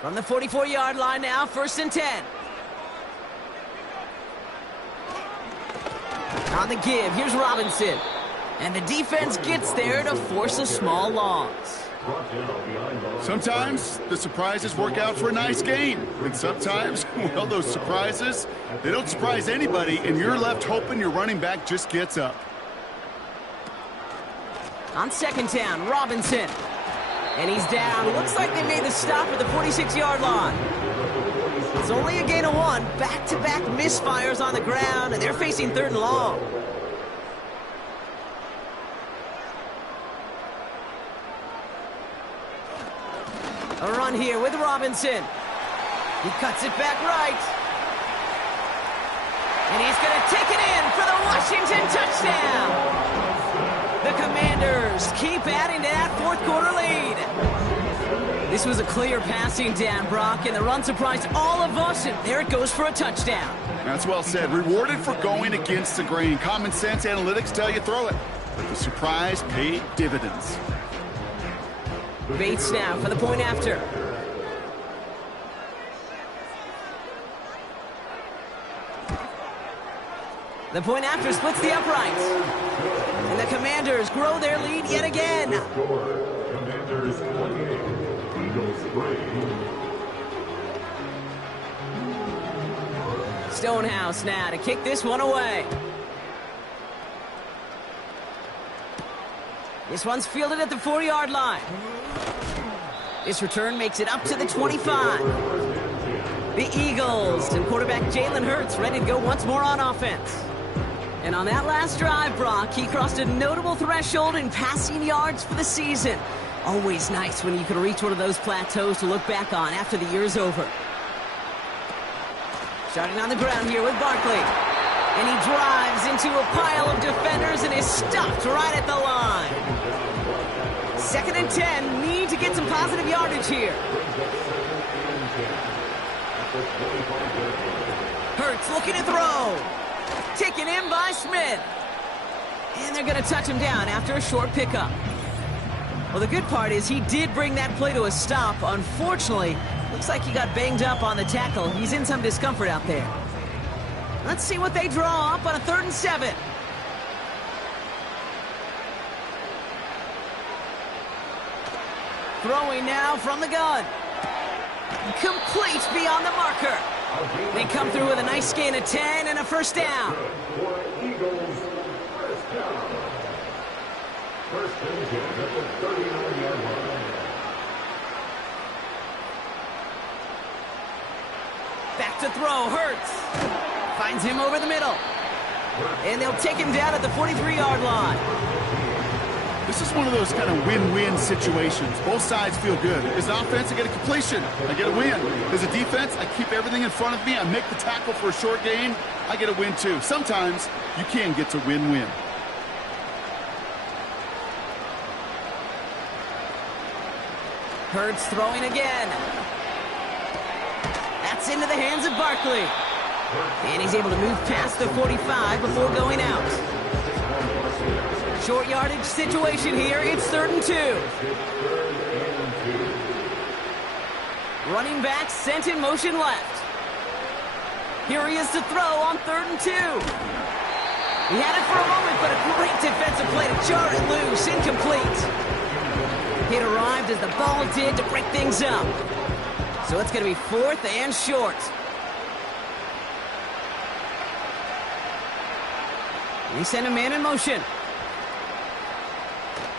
From the 44-yard line now, 1st and 10. On the give, here's Robinson. And the defense gets there to force a small loss. Sometimes the surprises work out for a nice gain. And sometimes, well, those surprises, they don't surprise anybody, and you're left hoping your running back just gets up. On 2nd down, Robinson. And he's down. Looks like they made the stop at the 46-yard line. It's only a gain of 1. Back-to-back misfires on the ground, and they're facing 3rd and long. A run here with Robinson. He cuts it back right. And he's going to take it in for the Washington touchdown. The Commanders keep adding to that 4th quarter lead. This was a clear passing down, Brock, and the run surprised all of us, and there it goes for a touchdown. That's well said. Rewarded for going against the grain. Common sense analytics tell you throw it. But the surprise paid dividends. Bates now for the point after. The point after splits the uprights. And the Commanders grow their lead yet again. Commanders 28, Eagles 3. Stonehouse now to kick this one away. This one's fielded at the 4-yard line. This return makes it up to the 25. The Eagles and quarterback Jalen Hurts ready to go once more on offense. And on that last drive, Brock, he crossed a notable threshold in passing yards for the season. Always nice when you can reach one of those plateaus to look back on after the year's over. Starting on the ground here with Barkley. And he drives into a pile of defenders and is stopped right at the line. 2nd and 10, need to get some positive yardage here. Hurts looking to throw. Taken in by Smith. And they're going to touch him down after a short pickup. Well, the good part is he did bring that play to a stop. Unfortunately, looks like he got banged up on the tackle. He's in some discomfort out there. Let's see what they draw up on a 3rd and 7. Throwing now from the gun. Complete beyond the marker. They come through with a nice gain of 10 and a first down. Eagles, first down. 1st and 10 at the 39-yard line. Back to throw, Hurts. Finds him over the middle. And they'll take him down at the 43-yard line. This is one of those kind of win-win situations. Both sides feel good. As an offense, I get a completion. I get a win. As a defense, I keep everything in front of me. I make the tackle for a short gain. I get a win, too. Sometimes, you can get to win-win. Hurts throwing again. That's into the hands of Barkley. And he's able to move past the 45 before going out. Short yardage situation here. It's 3rd and 2. Running back sent in motion left. Here he is to throw on 3rd and 2. He had it for a moment, but a great defensive play to jar it loose. Incomplete. It arrived as the ball did to break things up. So it's going to be 4th and short. They send a man in motion.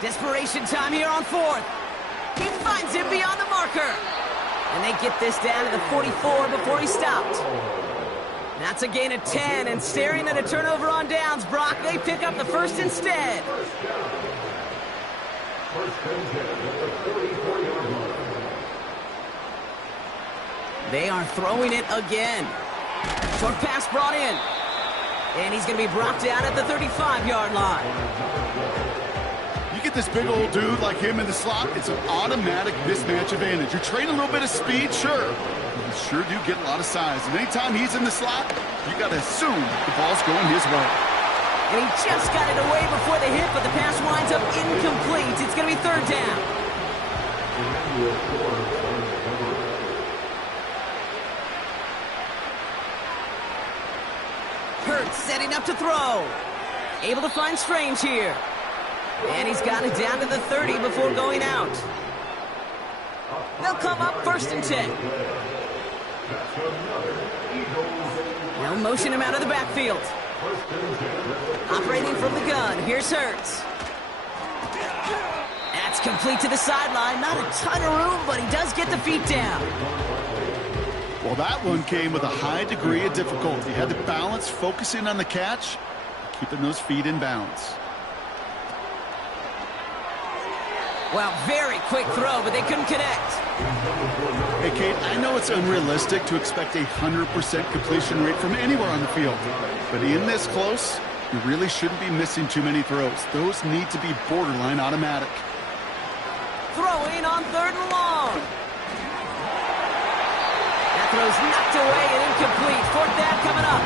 Desperation time here on 4th. He finds him beyond the marker. And they get this down to the 44 before he stopped. That's a gain of 10, and staring at a turnover on downs, Brock, they pick up the first instead. 1st and 10 at the 34-yard line. They are throwing it again. Short pass brought in. And he's going to be brought down at the 35-yard line. You get this big old dude like him in the slot, it's an automatic mismatch advantage. You're trading a little bit of speed, sure. You sure do get a lot of size. And anytime he's in the slot, you got to assume the ball's going his way. And he just got it away before the hit, but the pass winds up incomplete. It's going to be 3rd down. Hurts setting up to throw. Able to find Strange here. And he's got it down to the 30 before going out. They'll come up 1st and 10. They'll motion him out of the backfield. Operating from the gun, here's Hurts. That's complete to the sideline. Not a ton of room, but he does get the feet down. Well, that one came with a high degree of difficulty. Had to balance, focusing on the catch, keeping those feet in bounds. Well, very quick throw, but they couldn't connect. Hey, Kate, I know it's unrealistic to expect a 100% completion rate from anywhere on the field. But in this close, you really shouldn't be missing too many throws. Those need to be borderline automatic. Throwing on 3rd and long. That throw's knocked away and incomplete. 4th down coming up.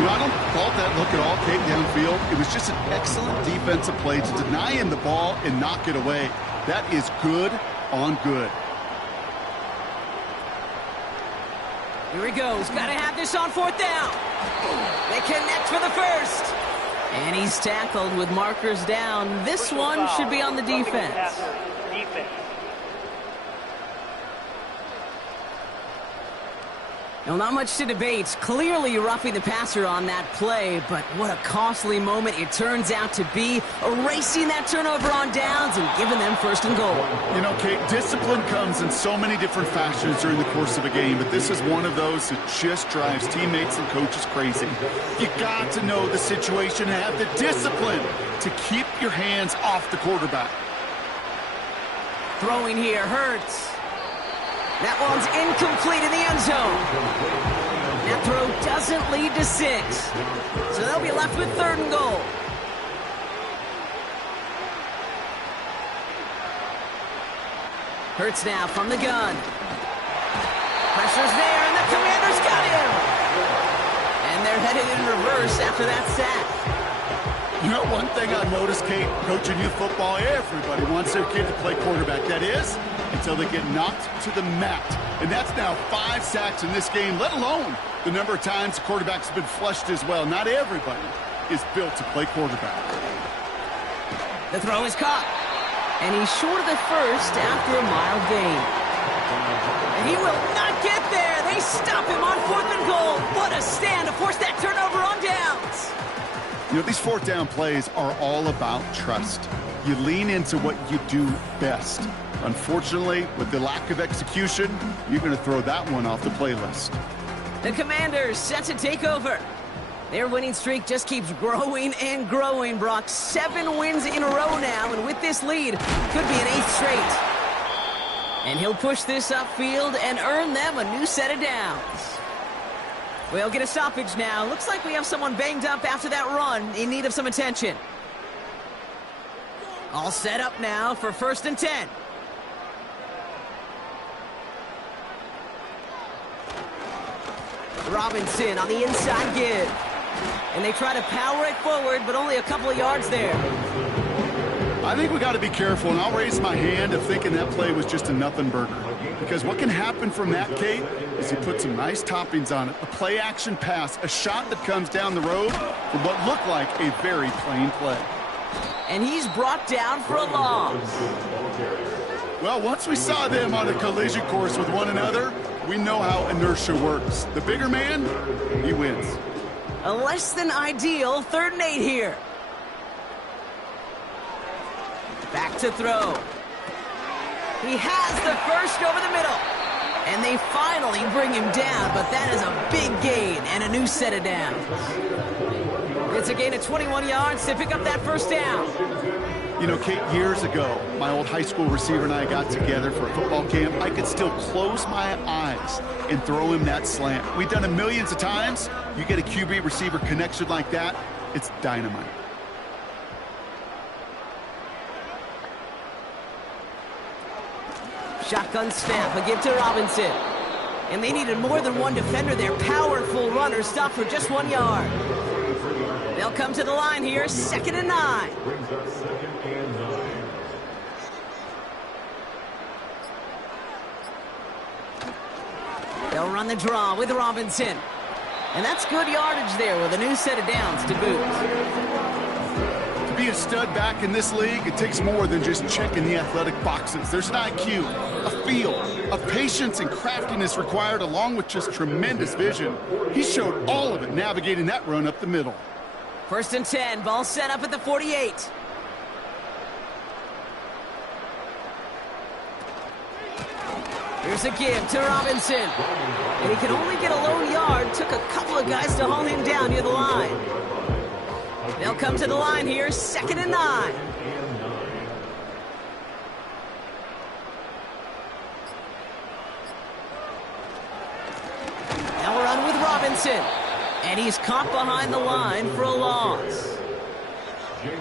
You know, I don't fault that look at all, Kate, downfield. It was just an excellent defensive play to deny him the ball and knock it away. That is good on good. Here he goes. Got to have this on fourth down. They connect for the first. And he's tackled with markers down. This one should be on the defense. Well, not much to debate. Clearly roughing the passer on that play, but what a costly moment it turns out to be, erasing that turnover on downs and giving them first and goal. You know, Kate, discipline comes in so many different fashions during the course of a game, but this is one of those that just drives teammates and coaches crazy. You got to know the situation and have the discipline to keep your hands off the quarterback. Throwing here hurts. That one's incomplete in the end zone. That throw doesn't lead to 6. So they'll be left with third and goal. Hurts now from the gun. Pressure's there, and the Commanders got him. And they're headed in reverse after that sack. You know, one thing I've noticed, Kate, coaching youth football, everybody wants their kid to play quarterback. That is, until they get knocked to the mat. And that's now 5 sacks in this game, let alone the number of times the quarterback's been flushed as well. Not everybody is built to play quarterback. The throw is caught. And he's short of the first after a mild gain. And he will not get there. They stop him on fourth and goal. What a stand to force that turnover on downs. You know, these fourth down plays are all about trust. You lean into what you do best. Unfortunately, with the lack of execution, you're going to throw that one off the playlist. The Commanders set to take over. Their winning streak just keeps growing and growing, Brock. 7 wins in a row now, and with this lead, could be an 8th straight. And he'll push this upfield and earn them a new set of downs. We'll get a stoppage now. Looks like we have someone banged up after that run in need of some attention. All set up now for 1st and 10. Robinson on the inside give. And they try to power it forward, but only a couple of yards there. I think we got to be careful, and I'll raise my hand of thinking that play was just a nothing burger. Because what can happen from that, Kate, is you put some nice toppings on it. A play-action pass, a shot that comes down the road from what looked like a very plain play. And he's brought down for a loss. Well, once we saw them on a collision course with one another, we know how inertia works. The bigger man, he wins. A less than ideal 3rd and 8 here. Back to throw. He has the first over the middle. And they finally bring him down, but that is a big gain and a new set of downs. It's a gain of 21 yards to pick up that first down. You know, Kate, years ago, my old high school receiver and I got together for a football camp. I could still close my eyes and throw him that slant. We've done it millions of times. You get a QB-receiver connection like that, it's dynamite. Shotgun snap, a give to Robinson. And they needed more than one defender. Their powerful runner stopped for just 1 yard. They'll come to the line here, 2nd and 9. They'll run the draw with Robinson. And that's good yardage there with a new set of downs to boot. To be a stud back in this league, it takes more than just checking the athletic boxes. There's an IQ, a feel, a patience and craftiness required along with just tremendous vision. He showed all of it navigating that run up the middle. 1st and 10, ball set up at the 48. Here's a give to Robinson. And he can only get a low yard. Took a couple of guys to haul him down near the line. They'll come to the line here, 2nd and 9. They'll run with Robinson. And he's caught behind the line for a loss.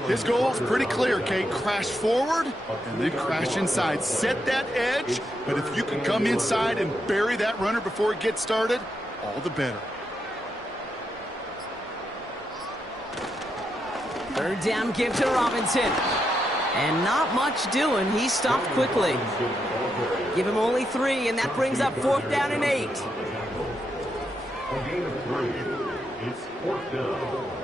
His goal is pretty clear, Kate. Crash forward and then crash inside. Set that edge, but if you can come inside and bury that runner before it gets started, all the better. 3rd down give to Robinson. And not much doing. He stopped quickly. Give him only 3, and that brings up 4th down and 8. It's fourth down.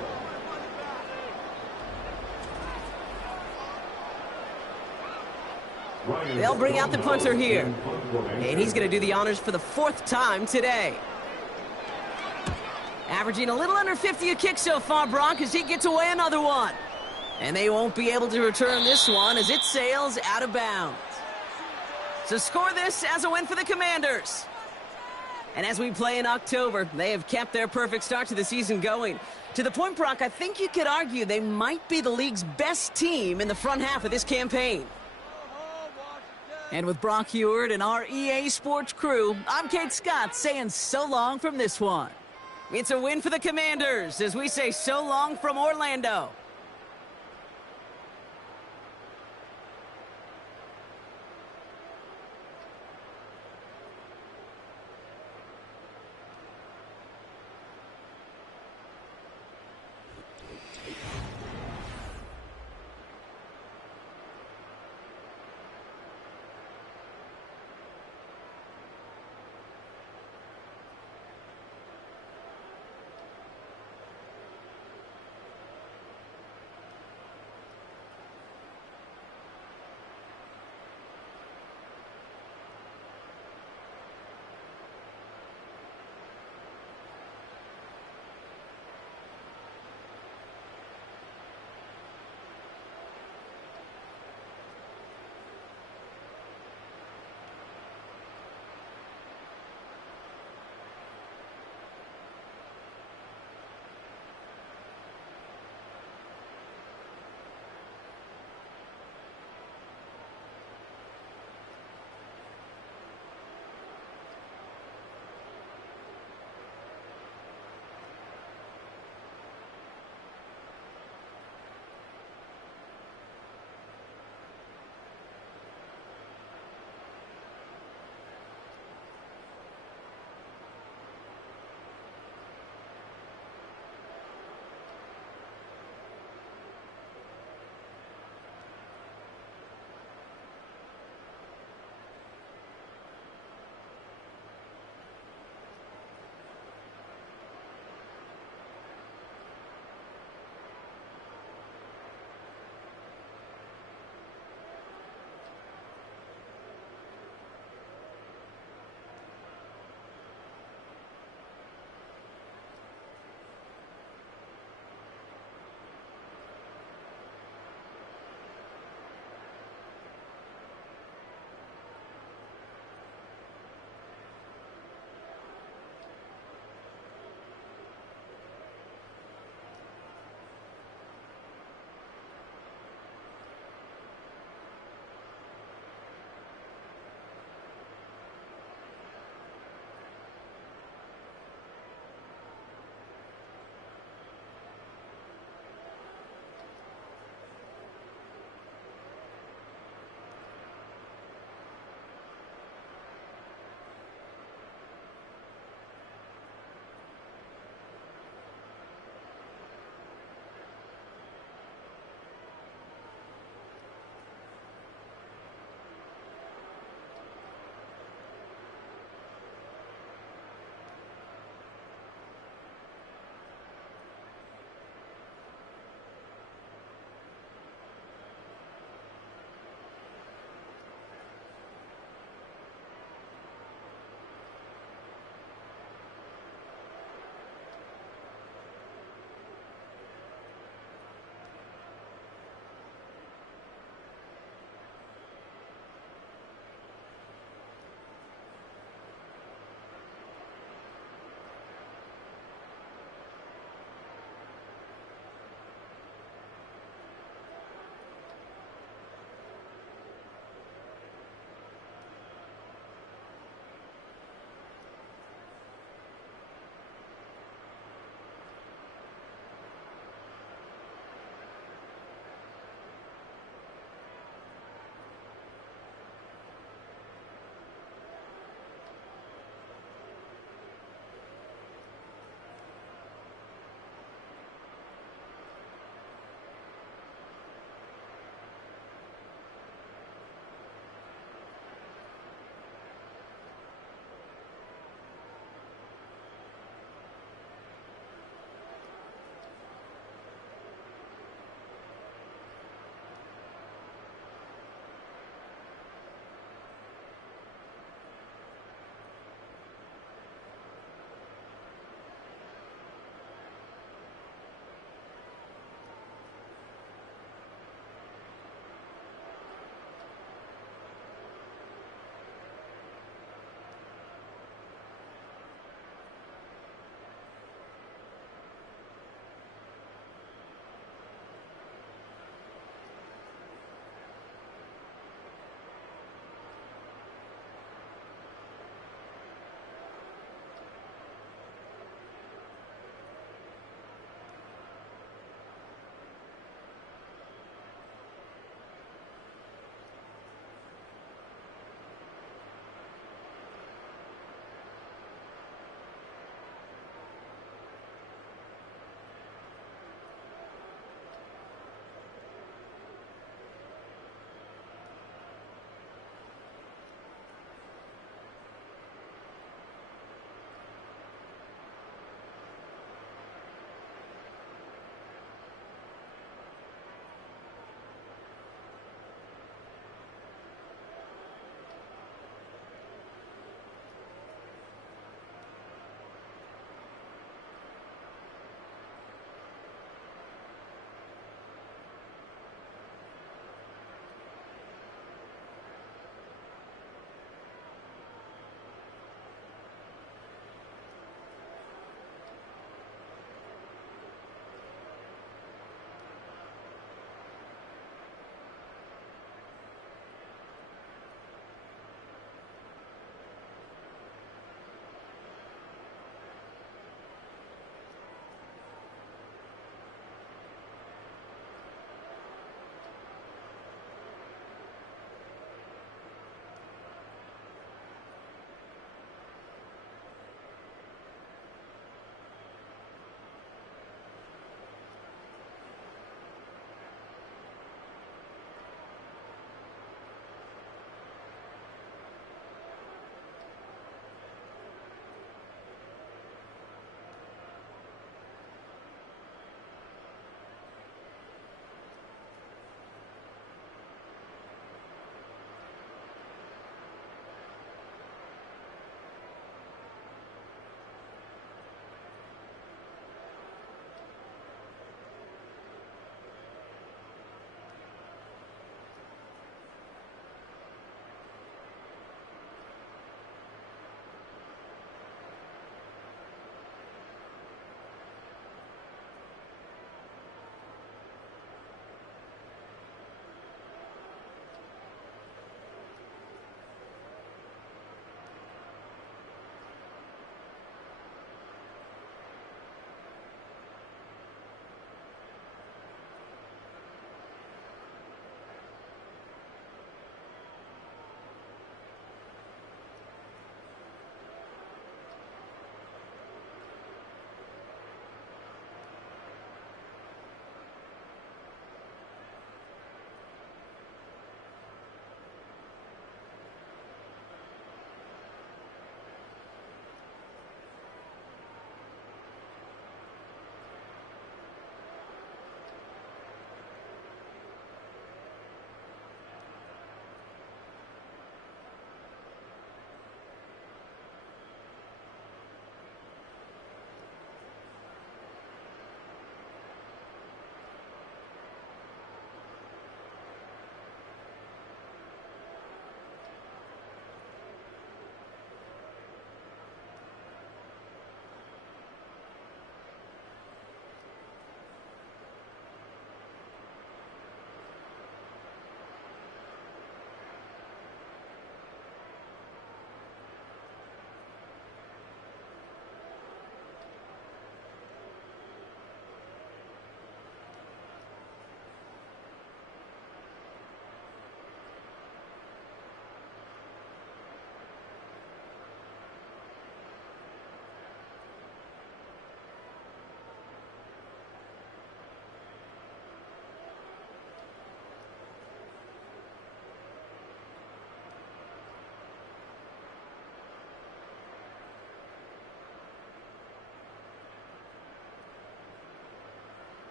They'll bring out the punter here. And he's going to do the honors for the 4th time today. Averaging a little under 50 a kick so far, Brock, as he gets away another one. And they won't be able to return this one as it sails out of bounds. So score this as a win for the Commanders. And as we play in October, they have kept their perfect start to the season going. To the point, Brock, I think you could argue they might be the league's best team in the front half of this campaign. And with Brock Heward and our EA Sports crew, I'm Kate Scott saying so long from this one. It's a win for the Commanders as we say so long from Orlando.